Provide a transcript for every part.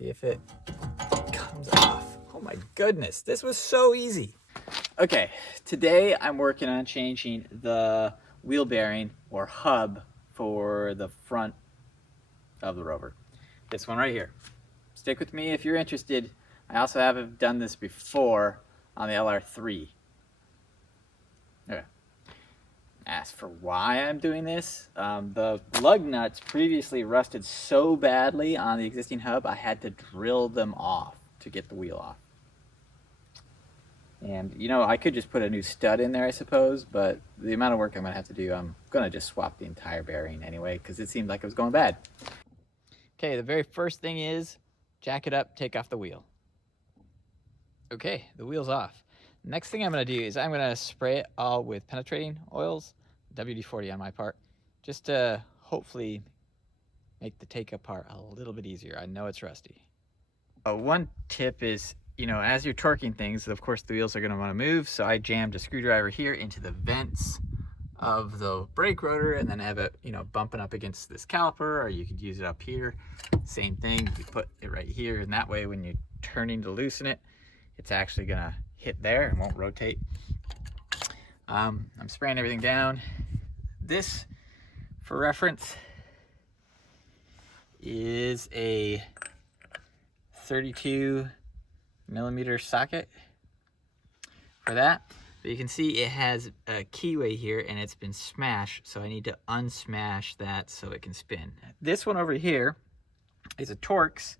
See if it comes off. Oh my goodness, this was so easy. Okay, today I'm working on changing the wheel bearing or hub for the front of the Rover. This one right here. Stick with me if you're interested. I also haven't done this before on the LR3. Okay. As for why I'm doing this, the lug nuts previously rusted so badly on the existing hub, I had to drill them off to get the wheel off. And you know, I could just put a new stud in there, I suppose, but the amount of work I'm gonna have to do, I'm gonna just swap the entire bearing anyway, because it seemed like it was going bad. Okay, the very first thing is jack it up, take off the wheel. Okay, the wheel's off. Next thing I'm gonna do is I'm gonna spray it all with penetrating oils, WD-40 on my part, just to hopefully make the take-up part a little bit easier. I know it's rusty. One tip is, you know, as you're torquing things, of course the wheels are gonna wanna move, so I jammed a screwdriver here into the vents of the brake rotor and then have it, you know, bumping up against this caliper, or you could use it up here. Same thing, you put it right here, and that way when you're turning to loosen it, it's actually gonna hit there and won't rotate. I'm spraying everything down. This, for reference, is a 32 millimeter socket for that. But you can see it has a keyway here and it's been smashed, so I need to unsmash that so it can spin. This one over here is a Torx.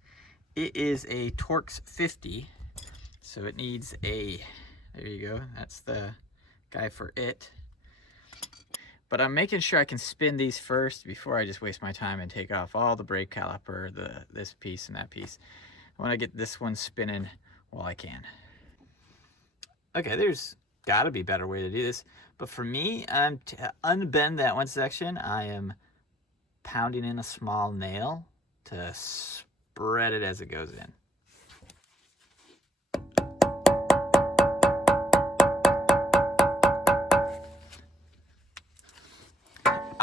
It is a Torx 50, so it needs a, there you go, that's the guy for it. But I'm making sure I can spin these first before I just waste my time and take off all the brake caliper, this piece and that piece. I want to get this one spinning while I can. Okay, there's got to be a better way to do this, but for me, to unbend that one section, I am pounding in a small nail to spread it as it goes in.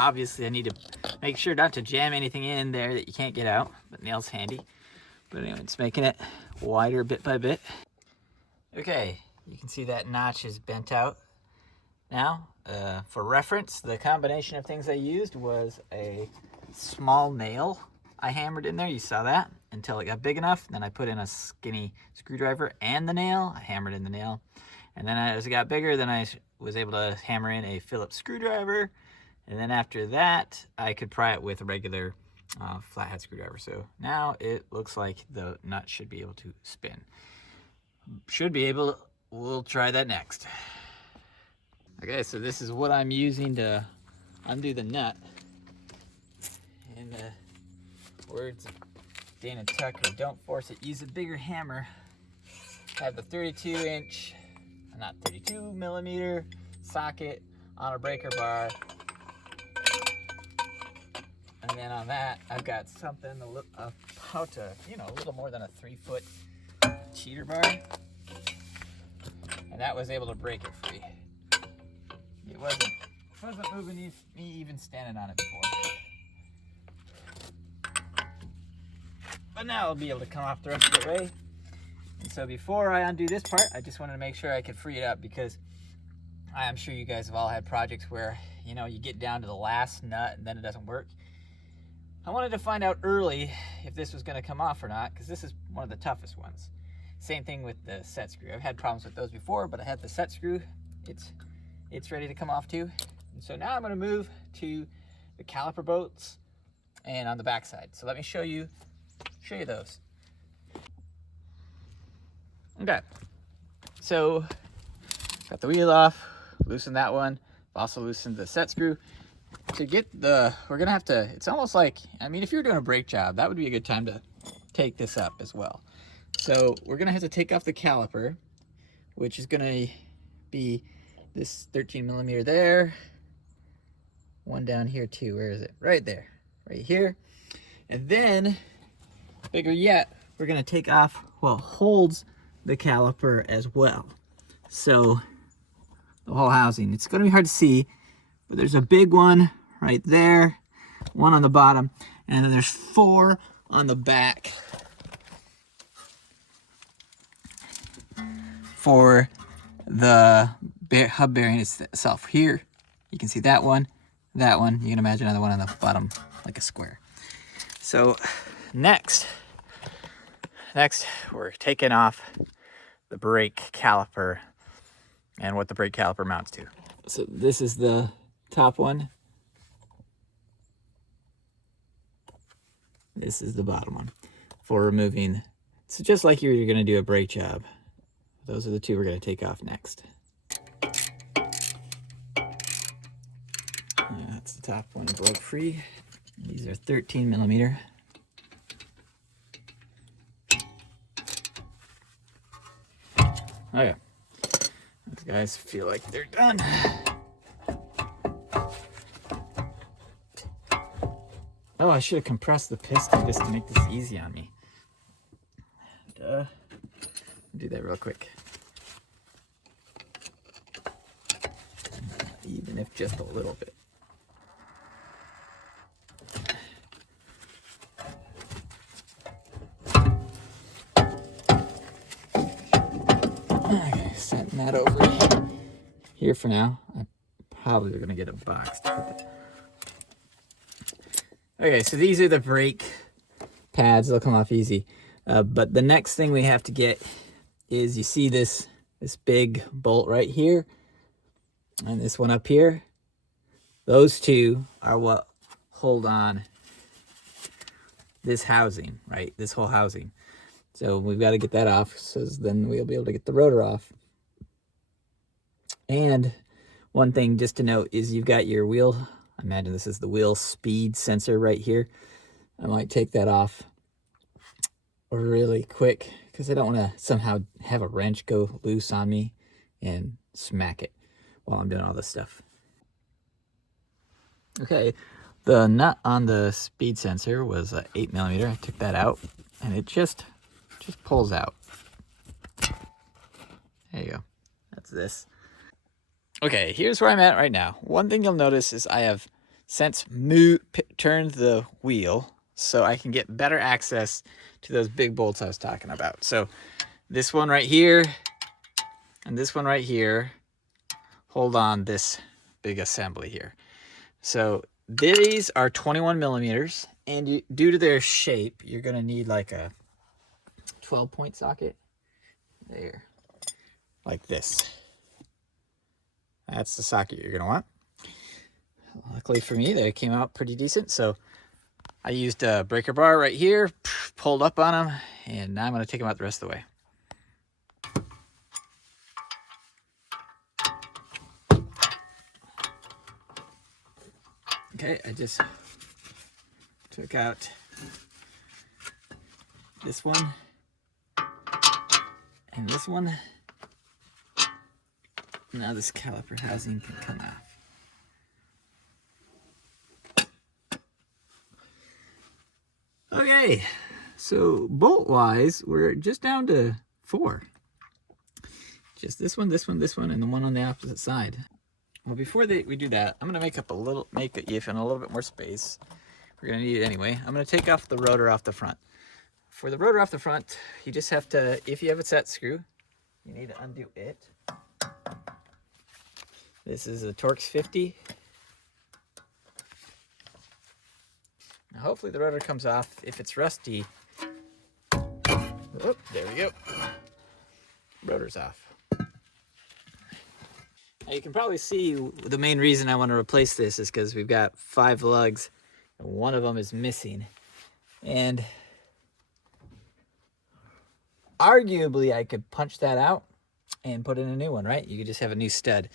Obviously, I need to make sure not to jam anything in there that you can't get out, but nail's handy. But anyway, it's making it wider bit by bit. Okay, you can see that notch is bent out. Now, for reference, the combination of things I used was a small nail I hammered in there. You saw that until it got big enough. Then I put in a skinny screwdriver and the nail. I hammered in the nail. And then as it got bigger, then I was able to hammer in a Phillips screwdriver. And then after that, I could pry it with a regular flathead screwdriver. So now it looks like the nut should be able to spin. Should be able, we'll try that next. Okay, so this is what I'm using to undo the nut. In the words of Dana Tucker, don't force it, use a bigger hammer. I have the 32 millimeter socket on a breaker bar. And then on that, I've got something about a little more than a 3-foot cheater bar. And that was able to break it free. It wasn't moving me even standing on it before. But now it'll be able to come off the rest of the way. And so before I undo this part, I just wanted to make sure I could free it up, because I am sure you guys have all had projects where, you know, you get down to the last nut and then it doesn't work. I wanted to find out early if this was going to come off or not, because this is one of the toughest ones. Same thing with the set screw. I've had problems with those before, but I had the set screw. It's ready to come off too. And so now I'm going to move to the caliper bolts and on the back side. So let me show you those. Okay. So got the wheel off, loosened that one. Also loosened the set screw. To get we're gonna have to, it's almost like, I mean, if you're doing a brake job, that would be a good time to take this up as well. So we're gonna have to take off the caliper, which is gonna be this 13 millimeter there, one down here too. Where is it? Right there, right here. And then, bigger yet, we're gonna take off what holds the caliper as well. So the whole housing, it's gonna be hard to see, but there's a big one right there, one on the bottom, and then there's 4 on the back for the hub bearing itself. Here, you can see that one. You can imagine another one on the bottom, like a square. So next we're taking off the brake caliper and what the brake caliper mounts to. So this is the top one. This is the bottom one for removing. So just like you're going to do a brake job, those are the two we're going to take off next. That's the top one, broke free. These are 13 millimeter. Okay, these guys feel like they're done. Oh, I should have compressed the piston just to make this easy on me. Duh. Do that real quick. Even if just a little bit. Okay, setting that over here for now. I'm probably going to get a box to put that. Okay, so these are the brake pads. They'll come off easy. But the next thing we have to get is, you see this big bolt right here and this one up here. Those two are what hold on this housing, right? This whole housing. So we've got to get that off, so then we'll be able to get the rotor off. And one thing just to note is you've got your wheel. I imagine this is the wheel speed sensor right here. I might take that off really quick because I don't want to somehow have a wrench go loose on me and smack it while I'm doing all this stuff. Okay, the nut on the speed sensor was 8 millimeter. I took that out and it just pulls out. There you go. That's this. Okay, here's where I'm at right now. One thing you'll notice is I have since turned the wheel so I can get better access to those big bolts I was talking about. So this one right here and this one right here hold on this big assembly here. So these are 21 millimeters, and due to their shape, you're going to need like a 12-point socket. There. Like this. That's the socket you're going to want. Luckily for me, they came out pretty decent, so I used a breaker bar right here, pulled up on them, and now I'm going to take them out the rest of the way. Okay, I just took out this one and this one. Now this caliper housing can come off. Okay, so bolt-wise, we're just down to 4. Just this one, and the one on the opposite side. Well, before we do that, I'm gonna make a little bit more space. We're gonna need it anyway. I'm gonna take off the rotor off the front. For the rotor off the front, you just have to, if you have a set screw, you need to undo it. This is a Torx 50. Now hopefully the rotor comes off. If it's rusty, oh, there we go. Rotor's off. Now you can probably see the main reason I want to replace this is because we've got 5 lugs and one of them is missing. And arguably I could punch that out and put in a new one, right? You could just have a new stud.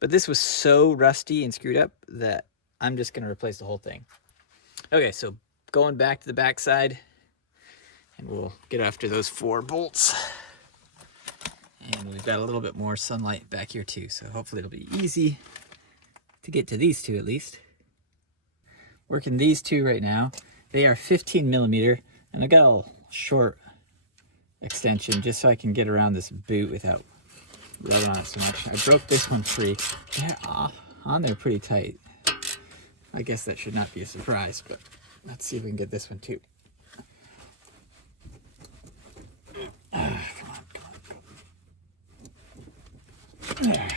But this was so rusty and screwed up that I'm just going to replace the whole thing. Okay, so going back to the back side, and we'll get after those 4 bolts. And we've got a little bit more sunlight back here too, so hopefully it'll be easy to get to these 2 at least. Working these 2 right now. They are 15 millimeter, and I got a short extension just so I can get around this boot without rubbing on it so much. I broke this one free. They're on there pretty tight. I guess that should not be a surprise, but let's see if we can get this one too. Come on. There.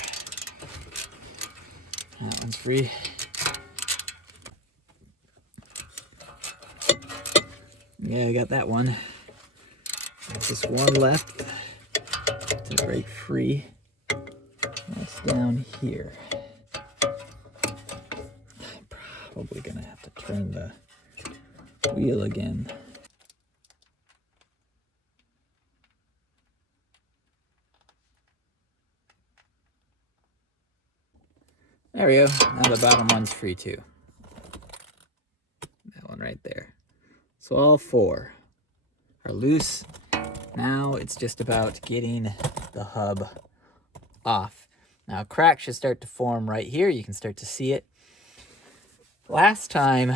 That one's free. Yeah, I got that one. There's just one left to break free. That's down here. I'm probably gonna have to turn the wheel again. There we go. Now the bottom one's free too. That one right there. So all four are loose. Now it's just about getting the hub off. Now cracks should start to form right here. You can start to see it. Last time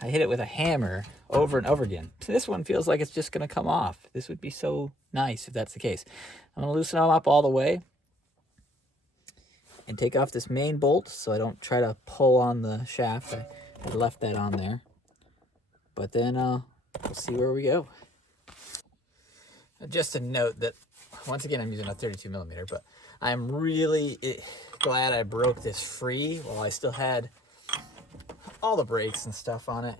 I hit it with a hammer over and over again. This one feels like it's just gonna come off. This would be so nice if that's the case. I'm gonna loosen them up all the way and take off this main bolt so I don't try to pull on the shaft. I left that on there. But then we'll see where we go. Just a note that, once again, I'm using a 32 millimeter, but I'm really glad I broke this free while I still had all the brakes and stuff on it.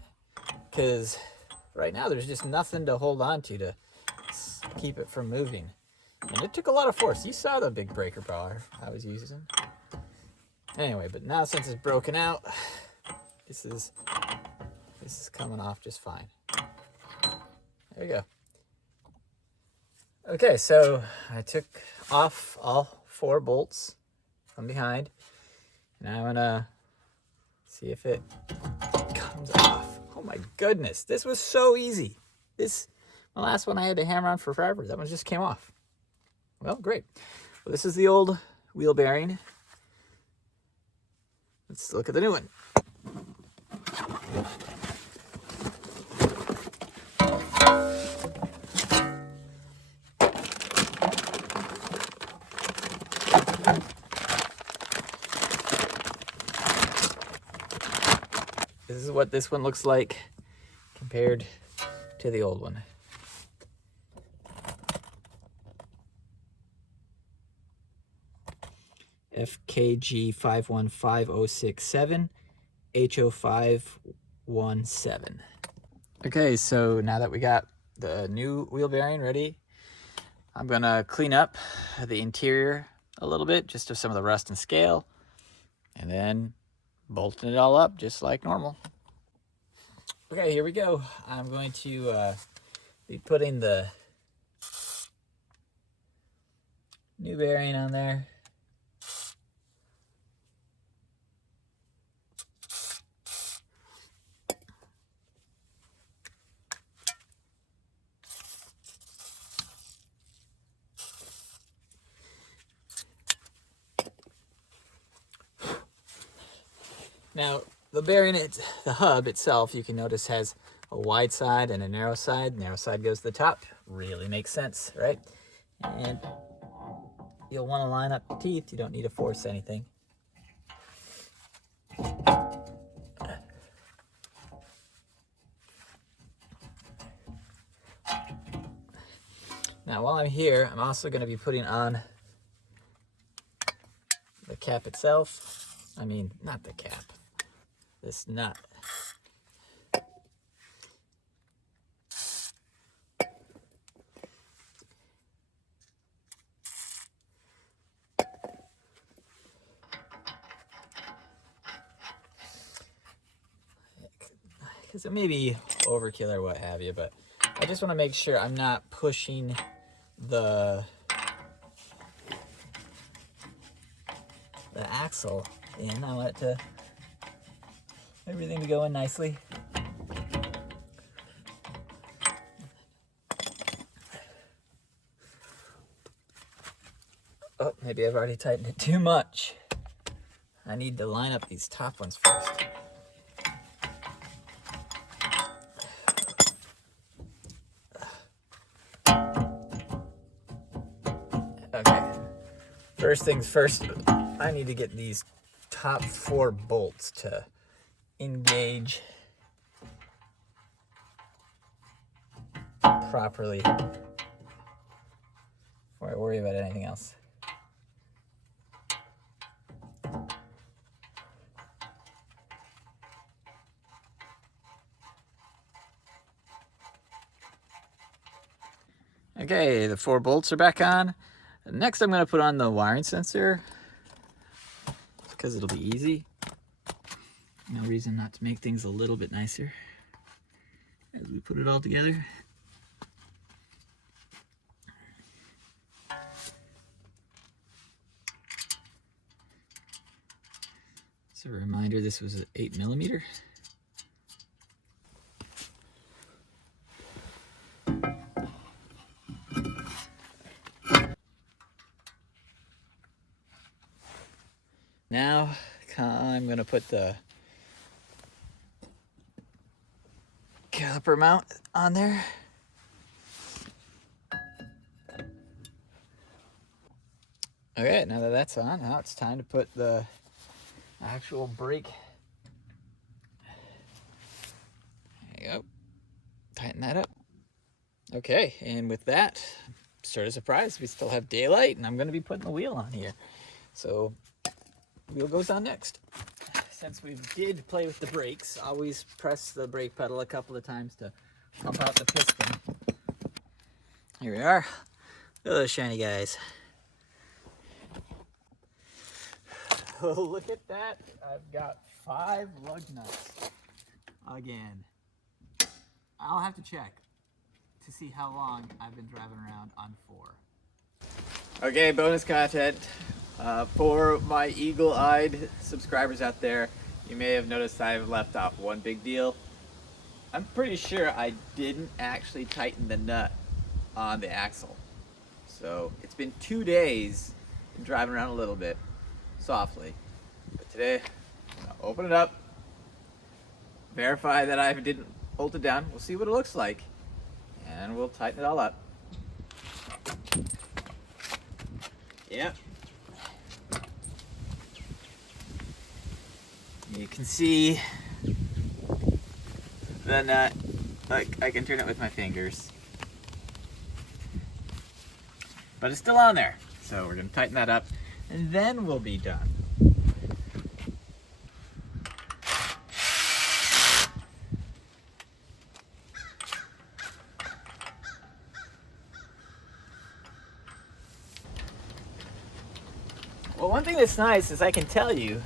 Because right now there's just nothing to hold on to keep it from moving. And it took a lot of force. You saw the big breaker power I was using. Anyway, but now since it's broken out, this is coming off just fine. There you go. Okay, so I took off all four bolts from behind. Now I'm gonna see if it comes off. Oh my goodness, this was so easy. My last one I had to hammer on for forever. That one just came off. Well, great. Well, this is the old wheel bearing. Let's look at the new one. This is what this one looks like compared to the old one. FKG 515067, HO517. Okay, so now that we got the new wheel bearing ready, I'm gonna clean up the interior a little bit, just of some of the rust and scale, and then bolting it all up just like normal. Okay, here we go. I'm going to be putting the new bearing on there. Now, the bearing, the hub itself, you can notice has a wide side and a narrow side. Narrow side goes to the top. Really makes sense, right? And you'll want to line up the teeth. You don't need to force anything. Now, while I'm here, I'm also going to be putting on the cap itself. I mean, not the cap. This nut. Because it may be overkill or what have you, but I just want to make sure I'm not pushing the axle in. I want everything to go in nicely. Oh, maybe I've already tightened it too much. I need to line up these top ones first. Okay, first things first, I need to get these top four bolts to engage properly before I worry about anything else. Okay, the 4 bolts are back on. Next I'm going to put on the wiring sensor because it'll be easy. No reason not to make things a little bit nicer as we put it all together. As a reminder, this was an 8mm. Now I'm going to put the caliper mount on there. Okay, now that that's on, now it's time to put the actual brake. There you go. Tighten that up. Okay, and with that, sort of surprised, we still have daylight, and I'm going to be putting the wheel on here. So, wheel goes on next. Since we did play with the brakes, always press the brake pedal a couple of times to pump out the piston. Here we are. Look at those shiny guys. Oh, look at that. I've got 5 lug nuts. Again. I'll have to check to see how long I've been driving around on 4. Okay, bonus content. For my eagle-eyed subscribers out there, you may have noticed I've left off one big deal. I'm pretty sure I didn't actually tighten the nut on the axle. So it's been 2 days, been driving around a little bit softly. But today, I'm gonna open it up, verify that I didn't bolt it down. We'll see what it looks like, and we'll tighten it all up. Yep. You can see the nut, like I can turn it with my fingers. But it's still on there. So we're gonna tighten that up and then we'll be done. Well, one thing that's nice is I can tell you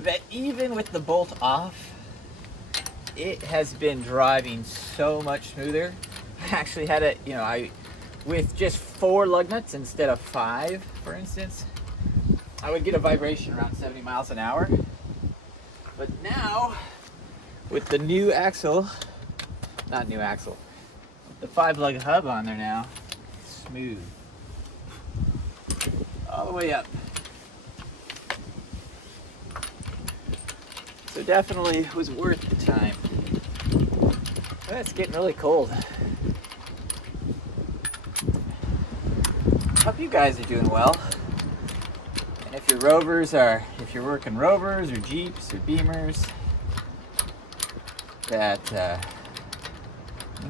that even with the bolt off, it has been driving so much smoother. I actually had it, with just 4 lug nuts instead of 5, for instance, I would get a vibration around 70 miles an hour. But now, with the new axle, not new axle, the 5 lug hub on there now, smooth. All the way up. So definitely was worth the time. But it's getting really cold. Hope you guys are doing well. And if you're working Rovers or Jeeps or Beamers, and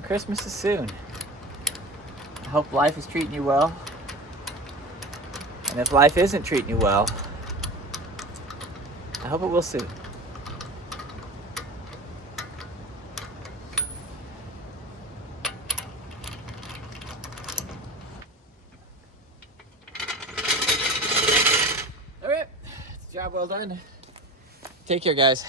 Christmas is soon. I hope life is treating you well. And if life isn't treating you well, I hope it will soon. All right, it's a job well done. Take care, guys.